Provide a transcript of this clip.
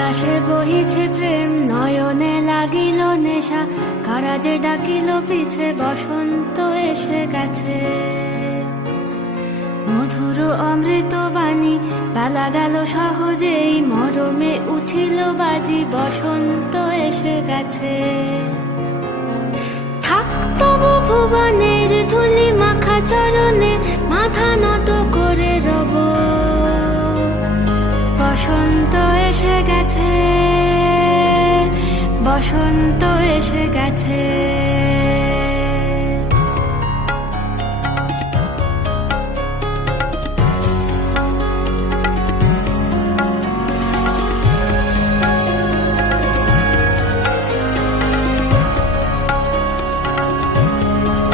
বাতাসে বহিছে প্রেম, নয়নে লাগিল নেশা, কারাজে ডাকিল পিছে, বসন্ত এসে গেছে। মধুর অমৃত বাণী, বেলা গেল সহজেই, মরমে উঠিল বাজি, বসন্ত এসে গেছে। থাক তবু ভুবনের ধুলি মাখা চরণে, মাথা নত করে রব। বসন্ত এসে গেছে, বসন্ত এসে গেছে।